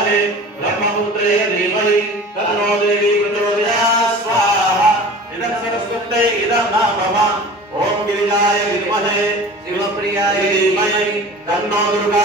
வித்மஹே பிரம்மபுத்திரே தீமஹி தன்னோ தேவி பிரச்சோதயா ஸ்வாஹா இதம் சரஸ்வத்தை இதம் நாமமா ஓம் கிரிஜாய வித்மஹே சிவப்பிரியாய தன்னோ துர்கா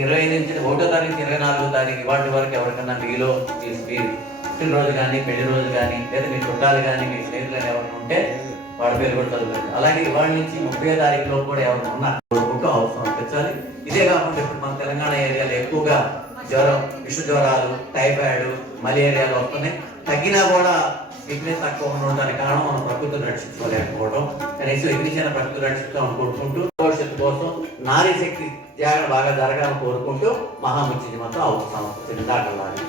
ఇరవై నుంచి ఒకటో తారీఖు ఇరవై నాలుగో తారీఖు ఇవాటి వరకు ఎవరికన్నా మీలో మీ మీ పుట్టినరోజు కానీ పెళ్ళి రోజు కానీ లేదా మీ చుట్టాలు కానీ మీ స్నేహితులు ఎవరైనా ఉంటే వాడి పేరు కూడా చదువుకోండి. అలాగే ఇవాళ నుంచి ముప్పై తారీఖులో కూడా ఎవరైనా ఉన్నా బుక్ అవసరం పెంచాలి ఇదే కాకుండా ఇప్పుడు మన తెలంగాణ ఏరియాలో ఎక్కువగా జ్వరం విష జ్వరాలు టైఫాయిడ్ మలేరియాలు వస్తున్నాయి. తగ్గినా కూడా ఫిట్నెస్ తక్కువ ఉండడానికి కారణం మనం ప్రకృతిని రక్షించుకోలేకపోవడం కనీసం ఎన్నికైనా ప్రకృతి రక్షిస్తామని కోరుకుంటూ భవిష్యత్తు కోసం నారీ శక్తి ధ్యానం బాగా జరగాలని కోరుకుంటూ మహాముచ్చి మాత్రం అవసరం దాటలాలి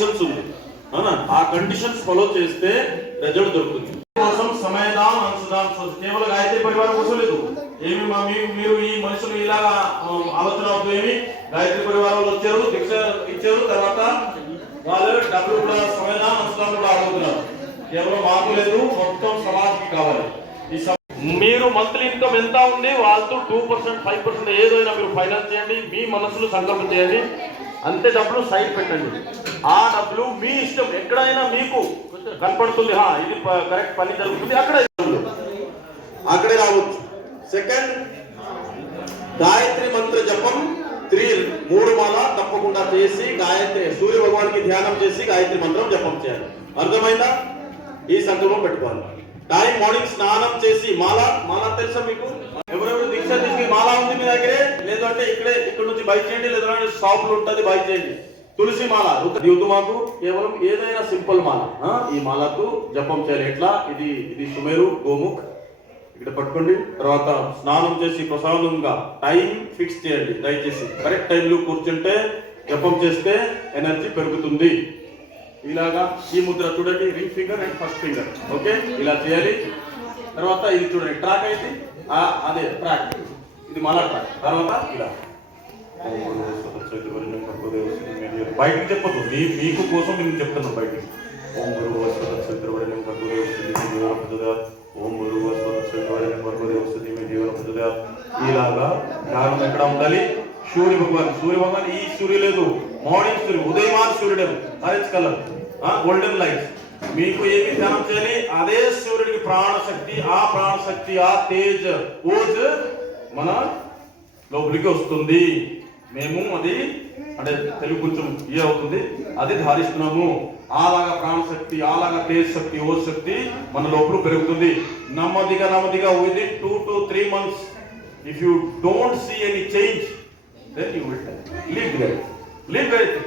కండిషన్స్ ఉన్నాయి. అవునా? ఆ కండిషన్స్ ఫాలో చేస్తే రిజల్ట్ దొరుకుతుంది. కోసం సమయదాం అంశదాం కేవలం గాయత్రి పరివారం కోసం లేదు ఏమి మా మీరు ఈ మనుషులు ఇలాగా ఆలోచన అవుతుంది ఏమి? గాయత్రి పరివారం వచ్చారు దీక్ష ఇచ్చారు తర్వాత వాళ్ళు డబ్బులు కూడా సమయదాం అంశదాం కూడా అడుగుతున్నారు కేవలం మాకు లేదు మొత్తం సమాజానికి కావాలి. ఈ మీరు మంత్లీ ఇన్కమ్ ఎంత ఉంది? వాళ్ళతో టూ పర్సెంట్ ఫైవ్ పర్సెంట్ ఏదైనా మీరు ఫైనాన్స్ చేయండి. మీ మనసులో సంకల్పం చేయండి. అంతే డబ్బులు సైడ్ పెట్టండి. ఆ డబ్బులు మీ ఇష్టం. ఎక్కడైనా మీకు కనపడుతుంది హా ఇది కరెక్ట్ పని జరుగుతుంది అక్కడ అక్కడే రావచ్చు. సెకండ్ గాయత్రి మంత్ర జపం త్రీ మూడు మాల తప్పకుండా చేసి గాయత్రి సూర్య భగవానికి ధ్యానం చేసి గాయత్రి మంత్రం జపం చేయాలి. అర్థమైందా? ఈ సంకల్పం పెట్టుకోవాలి. టైం మార్నింగ్ స్నానం చేసి మాల మాల తెలుసా మీకు? ఎవరెవరు దీక్ష తీసుకుని మాల ఉంది మీ దగ్గరే? ఎందుకంటే ఇక్కడే ఇక్కడ నుంచి బై చేయండి లేదా షాపులు ఉంటుంది బై చేయండి. తులసి మాల. దిగుతు మాకు కేవలం ఏదైనా సింపుల్ మాల. ఈ మాలకు జపం చేయాలి. ఎట్లా? ఇది ఇది సుమేరు గోముఖ్. ఇక్కడ పట్టుకోండి. తర్వాత స్నానం చేసి ప్రసాదంగా టైం ఫిక్స్ చేయండి దయచేసి. కరెక్ట్ టైంలో కూర్చుంటే జపం చేస్తే ఎనర్జీ పెరుగుతుంది. ఇలాగా ఈ ముద్ర చూడండి ring finger and first finger. Okay? ఇలా చేయాలి. తర్వాత ఇది చూడండి ట్రాక్ అయితే? అదే ట్రాక్. ఇది మళ్ళా తర్వాత ఇలా. బయటికి చెప్పదు మీ మీకు కోసం నేను చెప్తున్నాను బయటికి. ఓం గురువు వస్త్రవరణ్యం పర్వదే వస్తుంది మీ జీవన పొందుదా ఓం గురువు వస్త్రవరణ్యం పర్వదే వస్తుంది మీ జీవన పొందుదా ఇలాగా ధ్యానం ఎక్కడ ఉండాలి? సూర్య భగవాన్. సూర్య భగవాన్ ఈ సూర్య లేదు. మార్నింగ్ సూర్య. ఉదయమాన్ సూర్యుడు ఆరెంజ్ కలర్ గోల్డెన్ లైట్ మీకు ఏమి ధ్యానం చేయాలి? అదే సూర్యుడికి ప్రాణశక్తి. ఆ ప్రాణశక్తి ఆ తేజ్ ఓజ్ మన లోపలికి వస్తుంది. మేము అది అంటే తెలుగు కొంచెం ఏ అవుతుంది? అది ధారిస్తున్నాము. అలాగా ప్రాణశక్తి అలాగా తేజ్ శక్తి ఓ శక్తి మన లోపల పెరుగుతుంది. నెమ్మదిగా నెమ్మదిగా within two to three months if you don't see any change then you will leave great leave great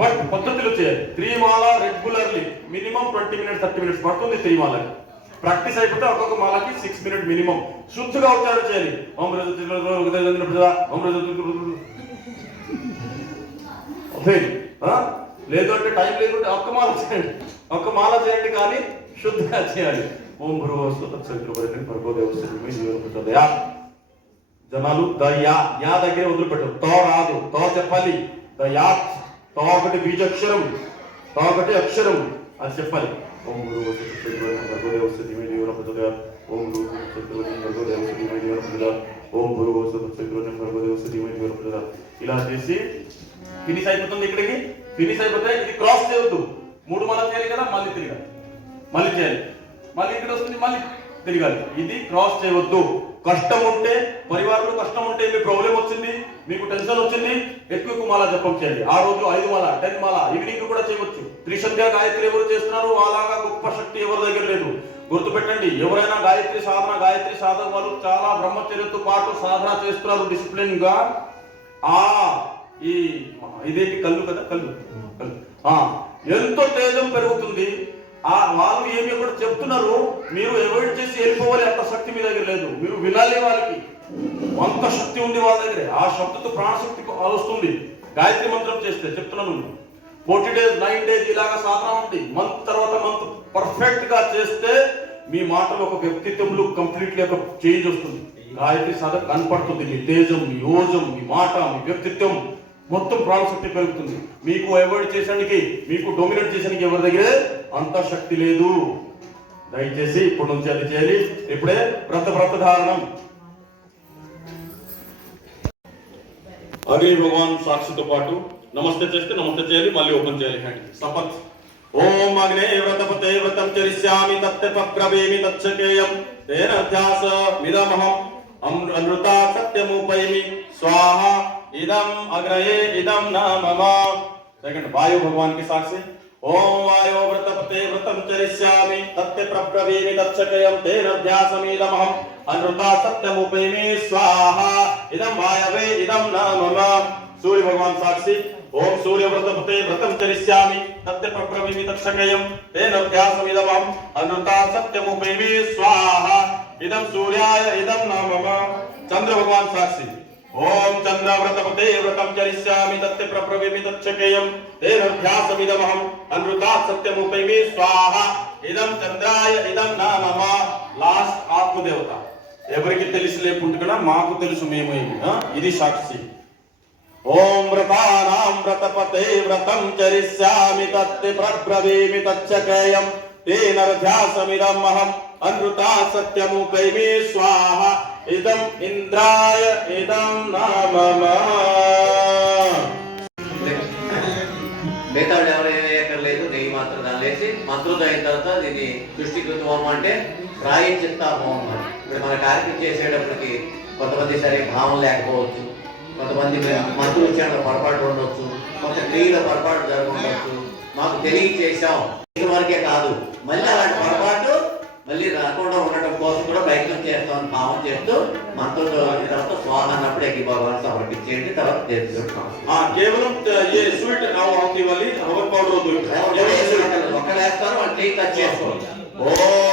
but పద్ధతిలో చేయాలి త్రీ మాల regularly minimum twenty minutes thirty minutes పడుతుంది త్రీ మాలకి ప్రాక్టీస్ అయిపోతే ఒక్కొక్క మాలకి సిక్స్ మినిట్ మినిమం శుద్ధిగా ఉచ్చారణ చేయాలి. ఓం రోజు ఓం రోజు లేదు అంటే టైం లేకుంటే ఒక్క మాల చేయండి. ఒక్క మాల చేయండి కానీ శుద్ధిగా చేయాలి. ఓం భృవస్తు పరమోదేవస్థితి జీవన జనాలు ద యా యా దగ్గర వదిలిపెట్టు. తో రాదు. తో చెప్పాలి. ద యా తో ఒకటి బీజాక్షరం తో ఒకటి అక్షరం అది చెప్పాలి. ఓం గురు వస్తు భగవదేవ స్థితి మీ జీవన పద్ధతి ఓం గురు చతుర్వతి భగవదేవ స్థితి మీ జీవన ఓం గురు వస్తు చతుర్వతి భగవదేవ స్థితి మీ ఇలా చేసి ఫినిష్ అయిపోతుంది ఇక్కడికి ఫినిష్ అయిపోతే ఇది క్రాస్ చేయొద్దు మూడు మళ్ళీ చేయాలి కదా మళ్ళీ తిరగాలి మళ్ళీ చేయాలి మళ్ళీ ఇక్కడ వస్తుంది మళ్ళీ తిరగాలి ఇది క్రాస్ చేయవద్దు. కష్టం ఉంటే పరివారంలో కష్టం ఉంటే మీ ప్రాబ్లం వచ్చింది మీకు టెన్షన్ వచ్చింది ఎక్కువ ఎక్కువ మాల జపం చేయండి. ఆ రోజు ఐదు మాల టెన్ మాల ఈవినింగ్ కూడా చేయవచ్చు. త్రిశంధ్య గాయత్రి ఎవరు చేస్తున్నారు? అలాగా గొప్ప శక్తి ఎవరి దగ్గర లేదు. గుర్తుపెట్టండి ఎవరైనా గాయత్రి సాధన గాయత్రి సాధన వాళ్ళు చాలా బ్రహ్మచర్యతో పాటు సాధన చేస్తున్నారు డిసిప్లిన్గా. ఆ ఈ ఇదేంటి? కళ్ళు కదా? కళ్ళు కళ్ళు. ఎంతో తేజం పెరుగుతుంది. ఆ వాళ్ళు ఏమి కూడా చెప్తున్నారు మీరు అవాయిడ్ చేసి వెళ్ళిపోవాలి అంత శక్తి మీ దగ్గర లేదు. మీరు వినాలి వాళ్ళకి. అంత శక్తి ఉంది వాళ్ళ దగ్గర. ఆ శబ్దతో ప్రాణశక్తి వస్తుంది. గాయత్రి మంత్రం చేస్తే చెప్తున్నాను ఫోర్టీ డేస్ నైన్ డేస్ ఇలాగా సాధన ఉంది మంత్ తర్వాత మంత్ పర్ఫెక్ట్గా చేస్తే మీ మాటలు ఒక వ్యక్తిత్వంలో కంప్లీట్లీ ఒక చేంజ్ వస్తుంది. గాయత్రి సాధన కనపడుతుంది. మీ తేజం మీ యోజం మీ మాట మీ వ్యక్తిత్వం మొత్తం ప్రాణశక్తి పెరుగుతుంది. మీకు అవాయిడ్ చేసానికి మీకు డొమినేట్ చేసానికి ఎవరి దగ్గర? అంత శక్తి లేదు. దయచేసి ఇప్పటి నుంచి అది చేయాలి ఇప్పుడే వ్రత వ్రత ధారణం. అగ్ని భగవాన్ సాక్షితో పాటు నమస్తే చేస్తే నమస్తే చేయాలి మళ్ళీ ఓపెన్ చేయాలి హ్యాండ్. సపత్. ఓం అగ్నే వ్రతపతే వ్రతం చరిష్యామి తత్తే పక్రవేమి తచ్చకేయం తేన అధ్యాస మిదమహం. అమృత సత్యముపైమి. స్వాహ ఇదం అగ్రయే ఇదం నా మమ సెకండ్ వాయు భగవాన్కి సాక్షి. ఓం వాయో వ్రతపతే వ్రతం చరిష్యామి తత్తే ప్రబ్రవీమి తచ్చకయం తేన ధ్యాసమీదమహం అనృతా సత్యముపేమి స్వాహ ఇదం వాయవే ఇదం న మమ సూర్య భగవాన్ సాక్షి ఓం సూర్య వ్రతపతే వ్రతం చరిష్యామి తత్తే ప్రబ్రవీమి తచ్చకయం తేన ధ్యాసమీదమహం అనృతా సత్యముపేమి స్వాహ ఇదం సూర్యాయ ఇదం న మమ చంద్ర భగవాన్ సాక్షి ఓం చంద్ర వ్రతపతే వ్రతం చరిష్యామి తత్తే ప్రబ్రవీమి తచ్చకేయం తేనభ్యాసమిదమహం అనృతా సత్యముపైమి స్వాహ. ఇదం చంద్రాయ ఇదం నా నమ లాస్ట్ ఆత్మదేవత. ఎవరికి తెలిసి లేకుంటున్నా మాకు తెలుసు మేము ఇది సాక్షి. ఓం వ్రతానాం వ్రతపతే వ్రతం చరిష్యామి తత్తి ప్రబ్రవీమి తచ్చకేయం. తేన ధ్యాసమిదమహం అనృతా సత్యముపైమి స్వాహ. ఇదం ఇంద్రాయ ఇదం నామమ. మిగతా మంత్రులు అయిన తర్వాత దీన్ని దృష్టికృత హోమం అంటే ప్రాయచిత్త హోమం అని ఇప్పుడు మన కార్యక్రమం చేసేటప్పటికి కొంతమంది సరే భావం లేకపోవచ్చు కొంతమంది మంత్రులు ఉచ్చారణ పొరపాటు ఉండొచ్చు కొంత క్రియలో పొరపాటు జరుగుతుండొచ్చు. మాకు తెలియచేసాం ఇది వరకే కాదు మళ్ళీ అలాంటి పొరపాటు మళ్ళీ రాకుండా ఉండటం కోసం కూడా ప్రయత్నం చేస్తామని భావం చేస్తూ మంత్రులు చదివిన తర్వాత స్వాహ అన్నప్పుడు ఎక్కి భగవాన్ సమర్పించేయండి తర్వాత తెలుసుకుంటాం కేవలం వల్లి హవన్ పౌడర్ వేస్తారు వాళ్ళు క్లీన్ టచ్ చేసుకోవాలి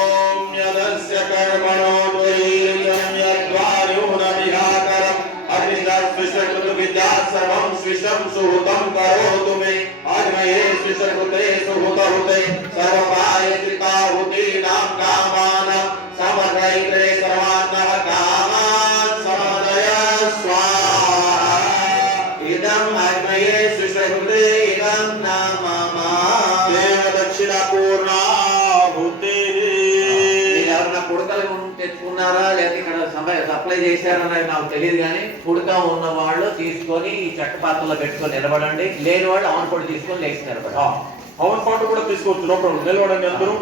సప్లై చేశారన్నది నాకు తెలియదు కానీ కుడక ఉన్న వాళ్ళు తీసుకొని ఈ చెక్క పాత్రలో పెట్టుకొని నిలబడండి. లేని వాళ్ళు ఆన్ పొడి తీసుకొని లేచి నిలబడండి. పవన్ పాటు కూడా తీసుకోవచ్చు లోపల నిలవడండి అందరూ.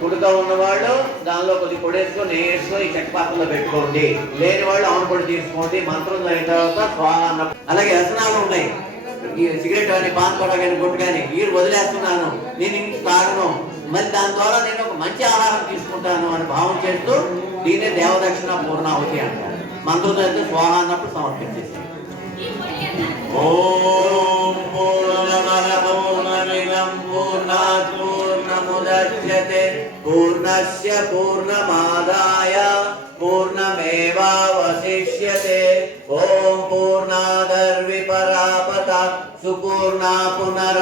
కుడక ఉన్న వాళ్ళు దానిలో కొద్ది పొడి వేసుకొని ఈ చెక్క పాత్రలో పెట్టుకోండి. లేని వాళ్ళు ఆన్ పొడి తీసుకోండి. మంత్రం అయిన తర్వాత అలాగే వ్యసనాలు ఉన్నాయి. ఈ సిగరెట్ కానీ పాన్ కూడా కానీ గుట్టు కానీ వీరు వదిలేస్తున్నాను. నేను ఇంక తాగను. మరి దాని ద్వారా నేను ఒక మంచి ఆహారం తీసుకుంటాను అని భావం చేస్తూ దీన్నే దేవదక్షిణ పూర్ణావతి అంటారు. మనతో అయితే స్వాహ అన్నప్పుడు సమర్పించేసి ఓం పూర్ణమద పూర్ణమిదం పూర్ణాత్ పూర్ణముదచ్యతే పూర్ణస్య పూర్ణమాదాయ పూర్ణమేవావశిష్యతే. ఓం పూర్ణాదర్విపరాపత. సుపూర్ణా పునరాపత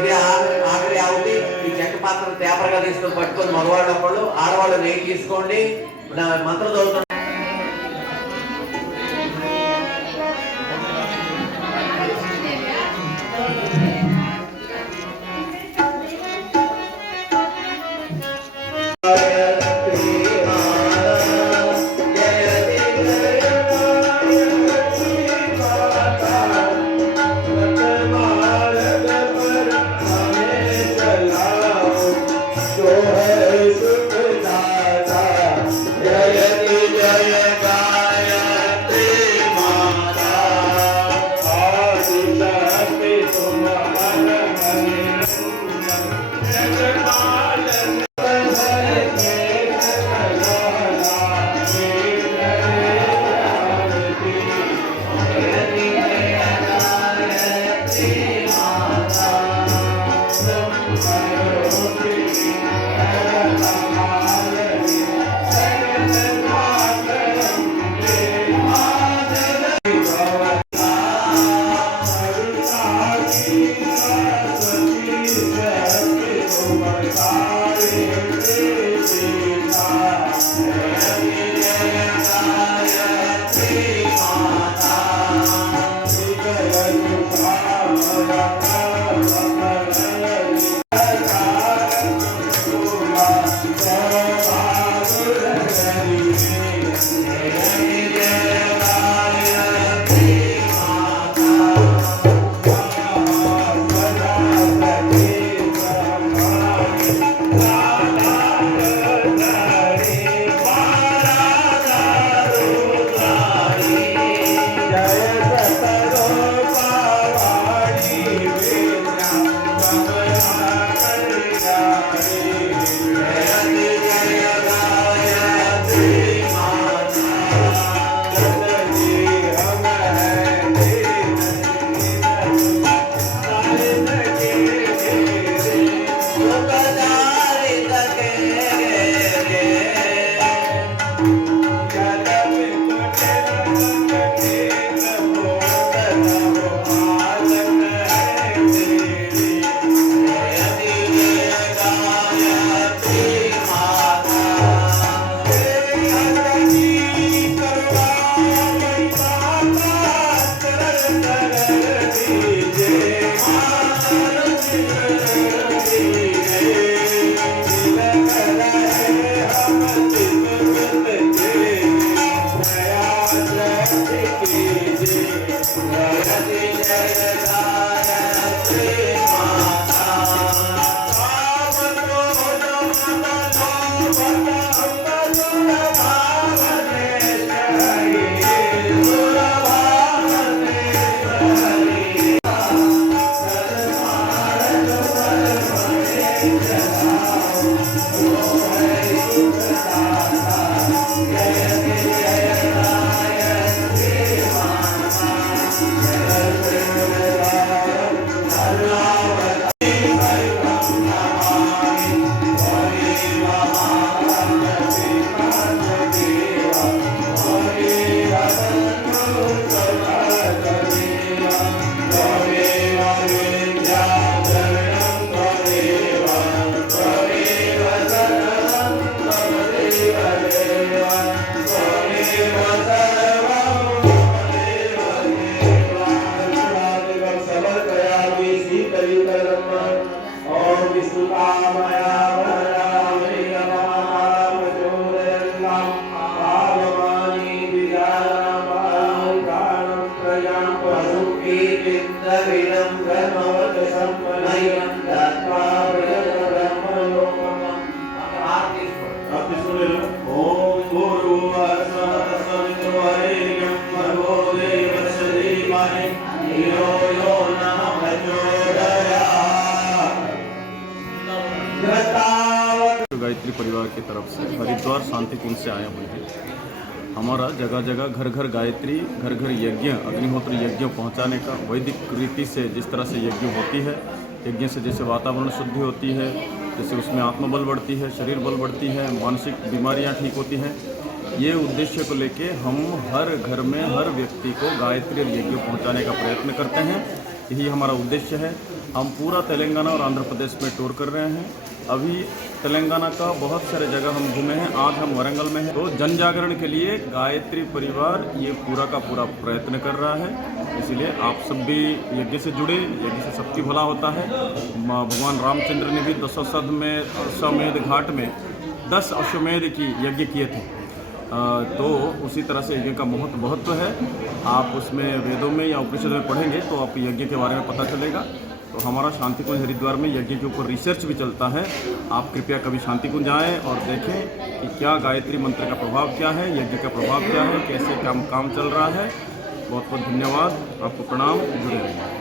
ఇదే ఆ- ఆఖరి ఆవుతి ఈ చెక్క పాత్ర పేపర్గా తీసుకొని పట్టుకొని మగవాళ్ళు ఒకళ్ళు ఆడవాళ్ళు నెయ్యి తీసుకోండి. మంత్రం చదువుతున్నా गायत्री परिवार की तरफ़ से हरिद्वार शांति कुंज से आए हुए हैं। हमारा जगह जगह घर घर गायत्री घर घर यज्ञ, अग्निहोत्र यज्ञ पहुँचाने का वैदिक रीति से जिस तरह से यज्ञ होती है, यज्ञ से जैसे वातावरण शुद्धि होती है, जैसे उसमें आत्मबल बढ़ती है, शरीर बल बढ़ती है, मानसिक बीमारियाँ ठीक होती हैं, ये उद्देश्य को लेके हम हर घर में हर व्यक्ति को गायत्री और यज्ञ पहुँचाने का प्रयत्न करते हैं। यही हमारा उद्देश्य है। हम पूरा तेलंगाना और आंध्र प्रदेश में टूर कर रहे हैं। अभी तेलंगाना का बहुत सारे जगह हम घूमे हैं। आज हम वरंगल में हैं। तो जन जागरण के लिए गायत्री परिवार ये पूरा का पूरा प्रयत्न कर रहा है। इसलिए आप सब भी यज्ञ से जुड़े, यज्ञ से सबकी भला होता है। भगवान रामचंद्र ने भी दशोसध में, अश्वमेध घाट में दस अश्वमेध की यज्ञ किए थे। तो उसी तरह से यज्ञ का महत्व महत्व है। आप उसमें वेदों में या उपनिषद में पढ़ेंगे तो आप यज्ञ के बारे में पता चलेगा। तो हमारा शांति कुंज हरिद्वार में यज्ञ के ऊपर रिसर्च भी चलता है। आप कृपया कभी शांति कुंज आएँ और देखें कि क्या गायत्री मंत्र का प्रभाव क्या है, यज्ञ का प्रभाव क्या है, कैसे काम काम चल रहा है। बहुत बहुत धन्यवाद। आपको प्रणाम। जुड़े रहिए।